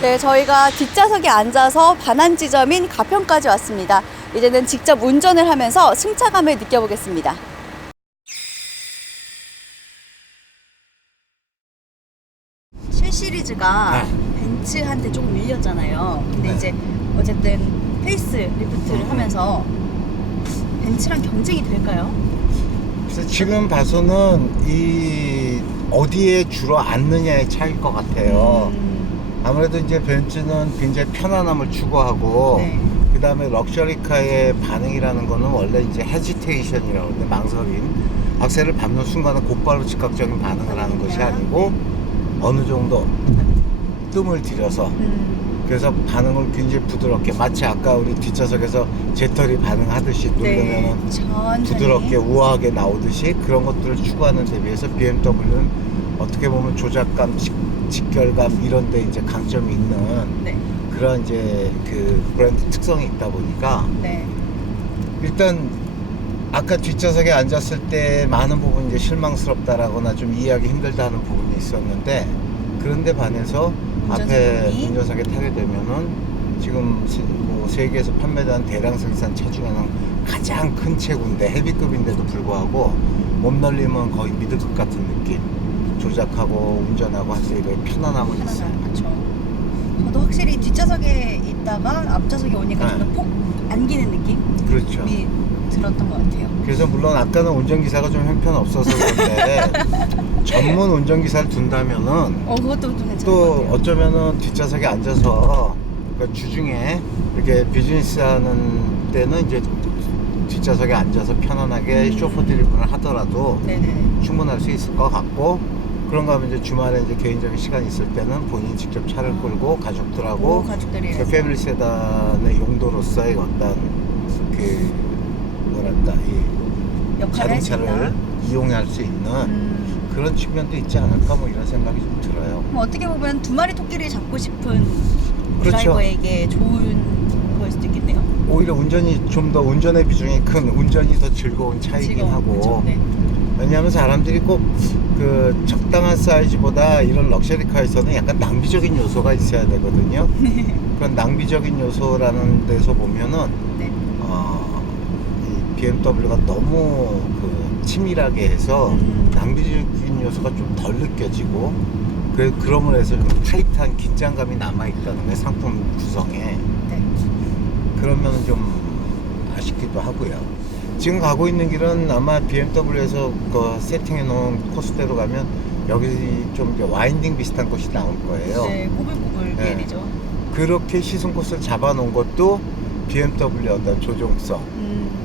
네, 저희가 뒷좌석에 앉아서 반환 지점인 가평까지 왔습니다. 이제는 직접 운전을 하면서 승차감을 느껴보겠습니다. 쉘 시리즈가 벤츠한테 조금 밀렸잖아요. 근데 이제 어쨌든 페이스 리프트를 하면서 벤츠랑 경쟁이 될까요? 그래서 지금 봐서는 이 어디에 주로 앉느냐의 차이일 것 같아요. 아무래도 이제 벤츠는 굉장히 편안함을 추구하고 네. 그 다음에 럭셔리카의 반응이라는 거는 원래 이제 헤지테이션이라고 하는데 망설임, 악셀을 밟는 순간은 곧바로 즉각적인 반응을 하는 것이 아니고 어느 정도 뜸을 들여서 그래서 반응을 굉장히 부드럽게, 마치 아까 우리 뒷좌석에서 제털이 반응하듯이 누르면은 천천히. 부드럽게 우아하게 나오듯이 그런 것들을 추구하는 데 비해서 BMW는 어떻게 보면 조작감, 직결감 이런 데 이제 강점이 있는 네. 그런 이제 그 브랜드 특성이 있다 보니까 네. 일단 아까 뒷좌석에 앉았을 때 많은 부분이 이제 실망스럽다라거나 좀 이해하기 힘들다는 부분이 있었는데, 그런데 반해서 앞에 운전석에 타게 되면은 지금 뭐 세계에서 판매된 대량 생산 차 중에는 가장 큰 체구인데 헤비급인데도 불구하고 몸 넓림은 거의 미드급 같은 느낌, 조작하고 운전하고 할 때 편안함은 있어요. 그렇죠. 저도 확실히 뒷좌석에 있다가 앞좌석에 오니까 저는 폭 안기는 느낌이 그렇죠. 들었던 것 같아요. 그래서 물론 아까는 운전기사가 좀 형편없어서 그런데 전문 운전기사를 둔다면은 그것도 좀 괜찮은 것 또 같아요. 어쩌면은 뒷좌석에 앉아서 그러니까 주중에 이렇게 비즈니스 하는 때는 이제 뒷좌석에 앉아서 편안하게 쇼퍼 드리븐을 하더라도 네네. 충분할 수 있을 것 같고, 그런가 하면 이제 주말에 이제 개인적인 시간이 있을 때는 본인이 직접 차를 끌고 가족들하고 가족들이 그 패밀리 세단의 용도로서의 어떤 그 뭐랄까 이 역할을 할 수 자동차를 있다. 이용할 수 있는 그런 측면도 있지 않을까 뭐 이런 생각이 좀 들어요. 어떻게 보면 두 마리 토끼를 잡고 싶은 그렇죠. 드라이버에게 좋은 거일 수도 있겠네요. 오히려 운전이 좀 더 운전의 비중이 큰, 운전이 더 즐거운 차이긴 하고. 그렇죠. 네. 왜냐하면 사람들이 꼭 그 적당한 사이즈보다 이런 럭셔리카에서는 약간 낭비적인 요소가 있어야 되거든요. 그런 낭비적인 요소라는 데서 보면은 네. 이 BMW가 너무 그 치밀하게 해서 낭비적인 요소가 좀 덜 느껴지고, 그럼으로 해서 좀 타이트한 긴장감이 남아있다는 게 상품 구성에. 네. 그러면 좀 아쉽기도 하고요. 지금 가고 있는 길은 아마 BMW에서 그 세팅해 놓은 코스대로 가면 여기 좀 와인딩 비슷한 곳이 나올 거예요. 네, 꼬불꼬불 네. BM이죠. 그렇게 시승 코스를 잡아 놓은 것도 BMW 어떤 조종성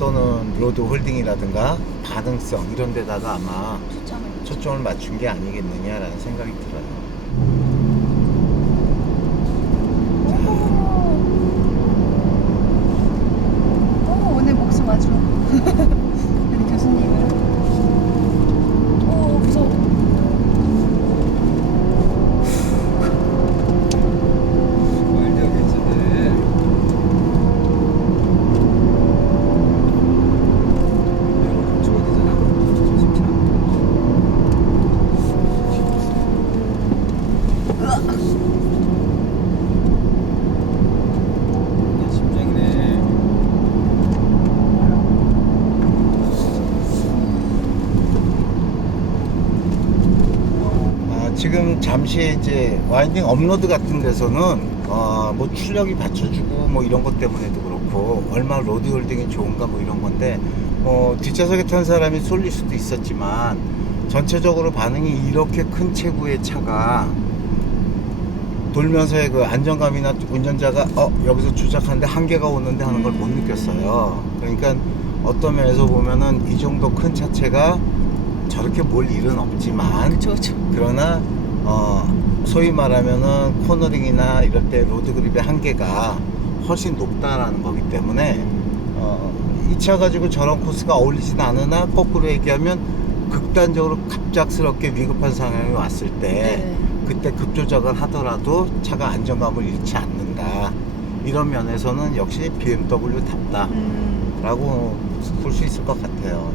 또는 로드 홀딩이라든가 반응성 이런 데다가 아마 초점을 맞춘 게 아니겠느냐라는 생각이 들어요. 오늘 목숨 아주 우리 교수님은 무서워. 아이디어 괜찮네. 이런 찍어야 되잖아. 진짜. 심장이네. 지금 잠시 이제 와인딩 업로드 같은 데서는 뭐 출력이 받쳐주고 뭐 이런 것 때문에도 그렇고 얼마 로드 홀딩이 좋은가 뭐 이런 건데, 뭐 뒷좌석에 탄 사람이 쏠릴 수도 있었지만 전체적으로 반응이 이렇게 큰 체구의 차가 돌면서의 그 안정감이나 운전자가 여기서 주작하는데 한계가 오는데 하는 걸 못 느꼈어요. 그러니까 어떤 면에서 보면은 이 정도 큰 차체가 저렇게 몰 일은 없지만, 그쵸. 그러나 소위 말하면은 코너링이나 이럴 때 로드 그립의 한계가 훨씬 높다라는 거기 때문에 이 차 가지고 저런 코스가 어울리진 않으나, 거꾸로 얘기하면 극단적으로 갑작스럽게 위급한 상황이 왔을 때 그때 급조작을 하더라도 차가 안정감을 잃지 않는다. 이런 면에서는 역시 BMW답다 라고 볼 수 있을 것 같아요.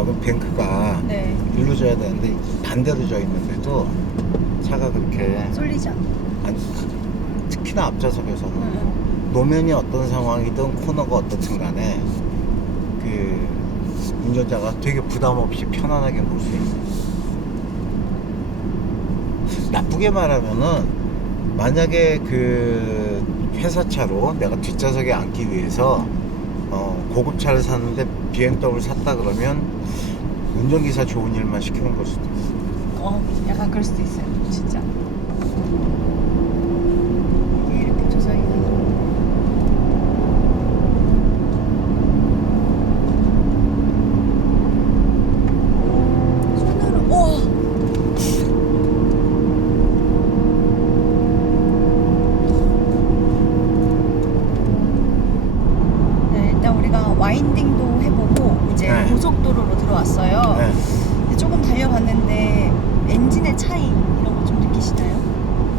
여기 뱅크가 네. 일로 져야 되는데 반대로 져 있는데도 차가 그렇게 쏠리지 않고. 특히나 앞좌석에서는 노면이 어떤 상황이든 코너가 어떻든 간에 그 운전자가 되게 부담 없이 편안하게 몰 수 있는. 나쁘게 말하면은 만약에 그 회사차로 내가 뒷좌석에 앉기 위해서 고급차를 샀는데 BMW 샀다 그러면 운전기사 좋은 일만 시키는 걸 수도 있어. 약간 그럴 수도 있어요. 진짜. 이게 이렇게 조정이 되죠. 손으로. 우와. 네, 일단 우리가 와인딩도 해보고 이제 네. 고속도로로 들어왔어요. 네. 근데 조금 달려봤는데 엔진의 차이 이런 거 좀 느끼시나요?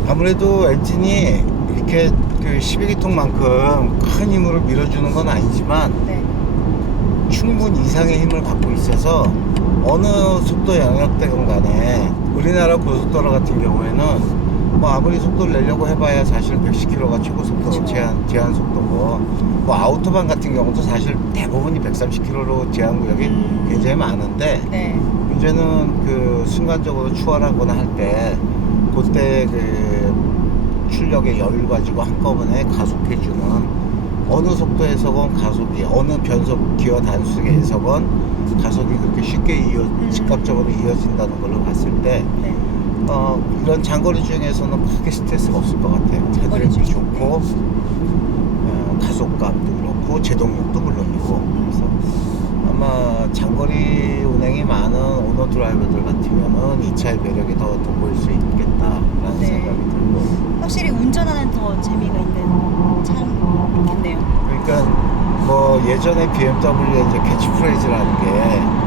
아무래도 엔진이 이렇게 그 12기통만큼 큰 힘으로 밀어주는 건 아니지만 네. 충분 이상의 힘을 갖고 있어서 어느 속도 영역대건 간에 우리나라 고속도로 같은 경우에는 뭐 아무리 속도를 내려고 해봐야 사실 110km가 최고 속도 그쵸. 제한 속도고 뭐 아우토반 같은 경우도 사실 대부분이 130km로 제한 구역이 굉장히 많은데 네. 문제는 그 순간적으로 추월하거나 할 때 그때 그 출력의 여유를 가지고 한꺼번에 가속해주는 어느 속도에서건 가속이 어느 변속 기어 단속에서건 가속이 그렇게 쉽게 즉각적으로 이어진다는 걸로 봤을 때 네. 이런 장거리 주행에서는 크게 스트레스가 없을 것 같아요. 장거리 차들이 주행. 좋고 가속감도 그렇고 제동력도 물론이고 그래서 아마 장거리 운행이 많은 오너 드라이버들 같으면은 이 차의 매력이 더 돋보일 수 있겠다라는 네. 생각이 들고 확실히 운전하는 더 재미가 있는 차겠네요. 그러니까 뭐 예전에 BMW의 이제 캐치프레이즈라는 게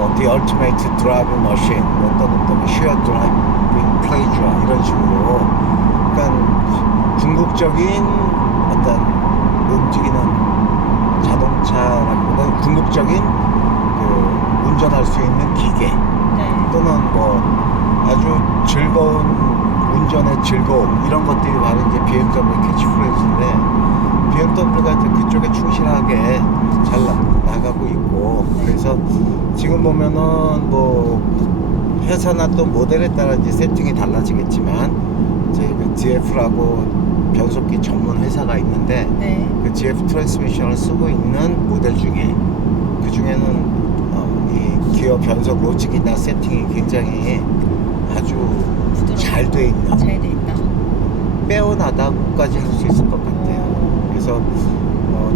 뭐 The Ultimate Driving Machine, 어떤 Sheer Driving Pleasure 이런 식으로 그러니까 궁극적인 어떤 움직이는 자동차라기보다는 궁극적인 그 운전할 수 있는 기계 네. 또는 뭐 아주 즐거운 운전의 즐거움 이런 것들이 바로 이제 BMW 캐치프레이즈인데 BMW가 이제 그쪽에 충실하게 잘 나가고 있고 그래서 지금 보면은 뭐 회사나 또 모델에 따라 이제 세팅이 달라지겠지만 이제 그 GF라고 변속기 전문 회사가 있는데 네. 그 GF 트랜스미션을 쓰고 있는 모델 중에 그 중에는 이 기어 변속 로직이나 세팅이 굉장히 아주 잘 돼 있는 잘 돼 있다. 빼어나다고까지 할 수 있을 것 같아요. 그래서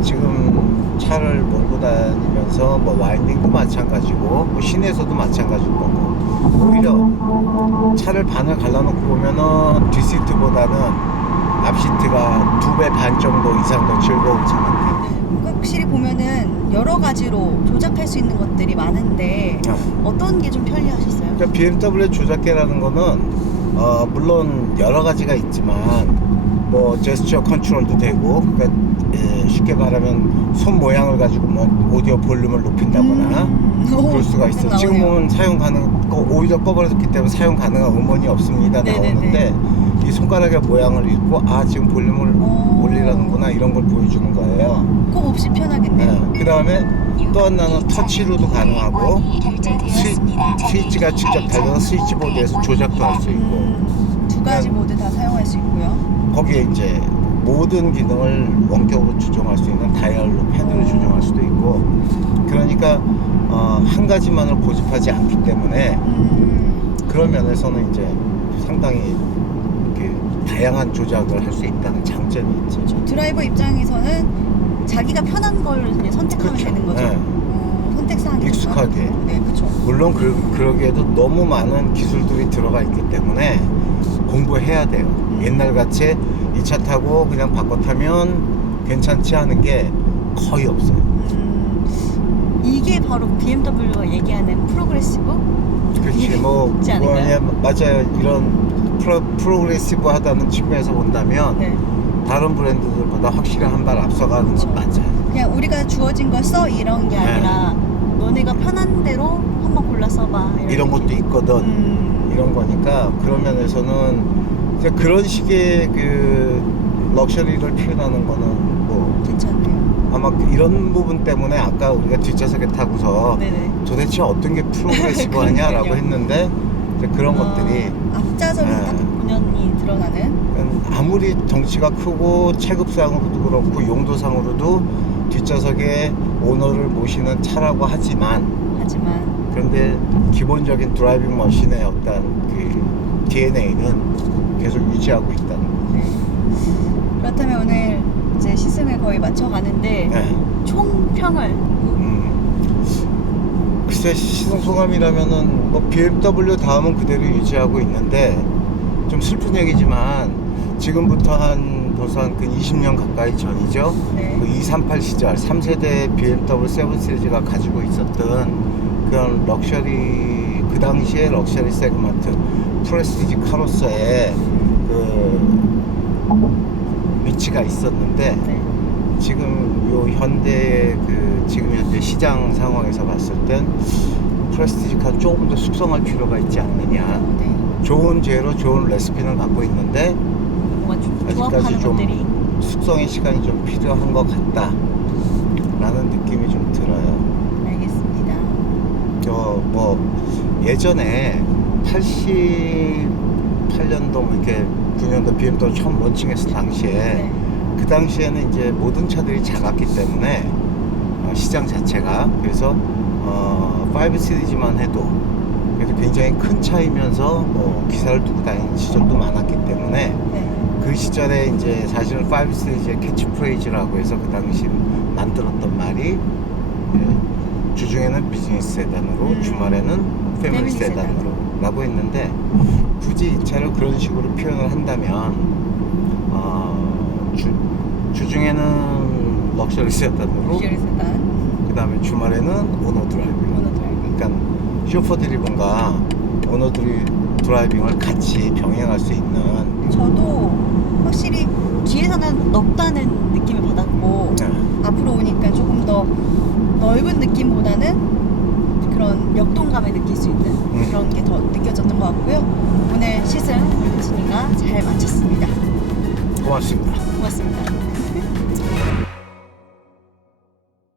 지금 차를 몰고 다니면서 뭐 와인딩도 마찬가지고 뭐 시내에서도 마찬가지일 거고 오히려 차를 반을 갈라놓고 보면은 뒷시트보다는 앞시트가 2배 반 정도 이상 더 즐거운 차 같아요. 확실히 보면은 여러 가지로 조작할 수 있는 것들이 많은데 어떤 게 좀 편리하셨어요? 그러니까 BMW 조작계라는 거는 물론 여러 가지가 있지만 뭐 제스처 컨트롤도 되고 그러니까 쉽게 말하면 손 모양을 가지고 뭐 오디오 볼륨을 높인다거나 그럴 수가 있어. 나오네요. 지금은 사용 가능 오히려 꺼버렸기 때문에 사용 가능한 음원이 없습니다 나오는데 이 손가락의 모양을 읽고 아 지금 볼륨을 올리라는구나 이런 걸 보여주는 거예요. 꼭 없이 편하겠네요. 그 다음에 또 하나는 터치로도 가능하고 스위치가 직접 달려서 스위치보드에서 조작도 할 수 있고 두 가지 모두 다 사용할 수 있고요. 거기에 이제 모든 기능을 원격으로 조정할 수 있는 다이얼로 패드로 조정할 수도 있고 그러니까 한 가지만을 고집하지 않기 때문에 그런 면에서는 이제 상당히 이렇게 다양한 조작을 할 수 있다는 장점이 있죠. 그렇죠. 드라이버 입장에서는 자기가 편한 걸 그냥 선택하면 그렇죠. 되는 거죠. 네. 선택사항이 익숙하게. 네, 그렇죠. 물론 그러기에도 너무 많은 기술들이 들어가 있기 때문에 공부해야 돼요. 옛날같이 이 차 타고 그냥 바꿔 타면 괜찮지 않은 게 거의 없어요. 이게 바로 BMW가 얘기하는 프로그레시브? 그렇지 뭐 있지 않을까요? 맞아요. 이런 프로그레시브하다는 측면에서 본다면 네. 다른 브랜드들보다 확실히 한 발 앞서가는 그렇죠. 건 맞아요. 그냥 우리가 주어진 걸 써 이런 게 네. 아니라 너네가 편한 대로 한번 골라 써봐. 이런 것도 있거든. 이런 거니까 그런 면에서는 이제 그런 식의 그 럭셔리를 표현하는 거는 뭐 괜찮네요. 아마 이런 부분 때문에 아까 우리가 뒷좌석에 타고서 네네. 도대체 어떤 게 프로그레시브하냐라고 그러니까요. 했는데 이제 그런 것들이 앞좌석이 네. 딱 본연이 드러나는. 아무리 덩치가 크고 체급상으로도 그렇고 용도상으로도 뒷좌석에 오너를 모시는 차라고 하지만 그런데 기본적인 드라이빙 머신의 어떤 그 DNA는 계속 유지하고 있다는 거죠. 네. 그렇다면 오늘 이제 시승을 거의 마쳐가는데 네. 총평을 글쎄 시승 소감이라면은 뭐 BMW 다음은 그대로 유지하고 있는데 좀 슬픈 얘기지만 지금부터 벌써 한 20년 가까이 전이죠. 네. 그 238 시절 3세대 BMW 7 시리즈가 가지고 있었던 그런 럭셔리 그 당시에 럭셔리 세그먼트 프레스티지 카로서의 그 위치가 있었는데 네. 지금 요 현대 지금 현재 시장 상황에서 봤을 땐 프레스티지카 조금 더 숙성할 필요가 있지 않느냐. 네. 좋은 재료, 좋은 레시피는 갖고 있는데 뭔가 아직까지 조합하는 좀 것들이 숙성의 시간이 좀 필요한 것 같다 라는 느낌이 좀 들어요. 알겠습니다. 뭐 예전에 88년도 뭐 이렇게 9년도 BMW 처음 론칭했을 당시에 네. 그 당시에는 이제 모든 차들이 작았기 때문에 시장 자체가 그래서 5 시리즈만 해도 그래도 굉장히 큰 차이면서 뭐 기사를 두고 다니는 시절도 많았기 때문에 네. 그 시절에 이제 사실은 5 시리즈의 캐치프레이즈라고 해서 그 당시 만들었던 말이 주중에는 비즈니스 세단으로 주말에는 패밀리 패밀리 세단으로 라고 했는데 굳이 이 차를 그런 식으로 표현을 한다면 주중에는 럭셔리 세단으로 럭셔리 세단. 그 다음에 주말에는 오너 드라이빙 오너 드라이빙. 그러니까 쇼퍼 드리븐과 오너 드라이빙을 같이 병행할 수 있는 저도 확실히 뒤에서는 넓다는 느낌을 받았고 앞으로 오니까 조금 더 넓은 느낌보다는 그런 역동감을 느낄 수 있는 그런 게 더 느껴졌던 것 같고요. 오늘 시승 우리 교수님과 잘 마쳤습니다. 고맙습니다. 고맙습니다.